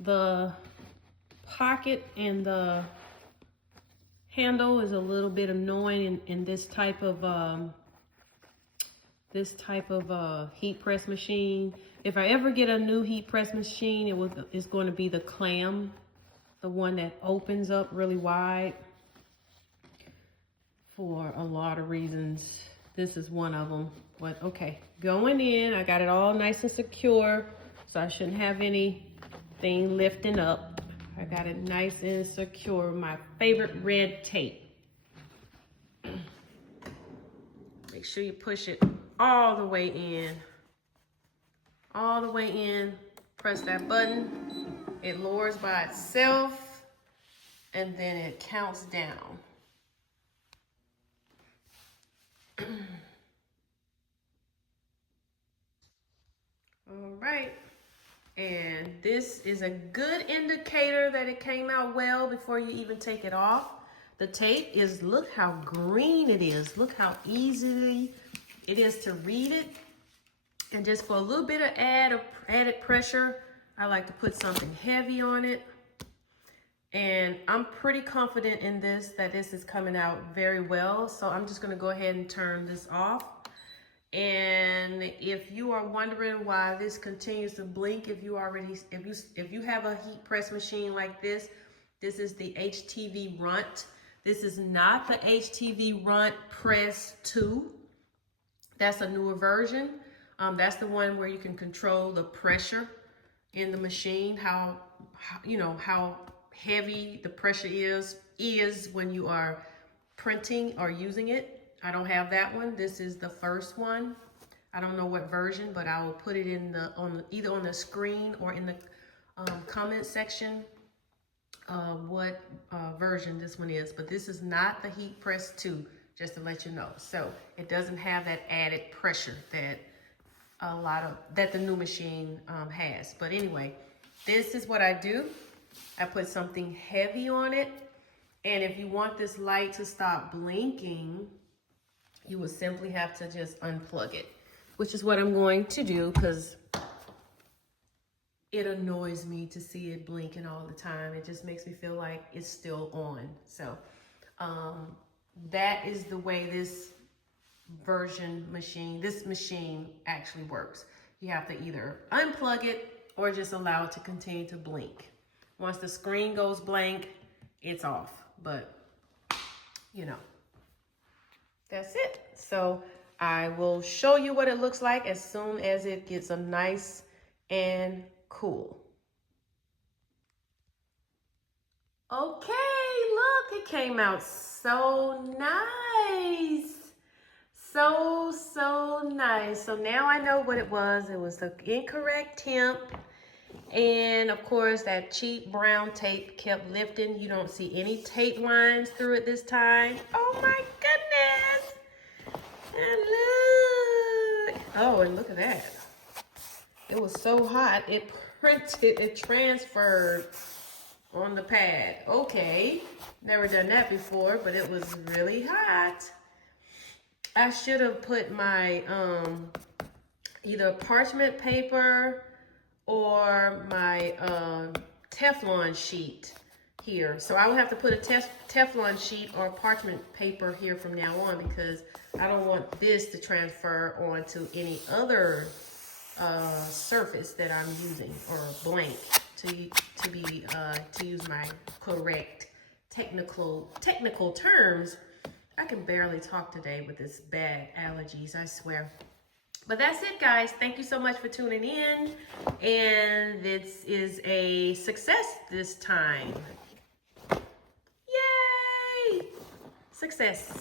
The pocket and the handle is a little bit annoying in this type of heat press machine. If I ever get a new heat press machine, it's going to be the clam, the one that opens up really wide, for a lot of reasons. This is one of them. But okay, going in, I got it all nice and secure, so I shouldn't have anything lifting up. I got it nice and secure. My favorite red tape. Make sure you push it all the way in. All the way in. Press that button. It lowers by itself, and then it counts down. All right. And this is a good indicator that it came out well before you even take it off. The tape is, look how green it is. Look how easily it is to read it. And just for a little bit of added pressure, I like to put something heavy on it. And I'm pretty confident in this, that this is coming out very well. So I'm just gonna go ahead and turn this off. And if you are wondering why this continues to blink, if you have a heat press machine like this is the HTV Runt. This is not the HTV Runt Press 2. That's a newer version. That's the one where you can control the pressure in the machine, how heavy the pressure is when you are printing or using it. I don't have that one. This is the first one. I don't know what version, but I will put it in either on the screen or in the comment section what version this one is. But this is not the Heat Press 2, just to let you know. So it doesn't have that added pressure that the new machine has. But anyway, this is what I do. I put something heavy on it, and if you want this light to stop blinking, you would simply have to just unplug it, which is what I'm going to do, because it annoys me to see it blinking all the time. It just makes me feel like it's still on. So that is the way this machine actually works. You have to either unplug it or just allow it to continue to blink. Once the screen goes blank, it's off. But, that's it. So I will show you what it looks like as soon as it gets nice and cool. Okay, look, it came out so nice. So nice. So now I know what it was. It was the incorrect temp. And of course, that cheap brown tape kept lifting. You don't see any tape lines through it this time. Oh my goodness. And look. Oh, and look at that. It was so hot. It transferred on the pad. Okay. Never done that before, but it was really hot. I should have put my either parchment paper or my Teflon sheet here. So I would have to put a Teflon sheet or parchment paper here from now on, because I don't want this to transfer onto any other surface that I'm using, or blank, to use my correct technical terms. I can barely talk today with this bad allergies, I swear. But that's it, guys. Thank you so much for tuning in. And this is a success this time. Yay! Success.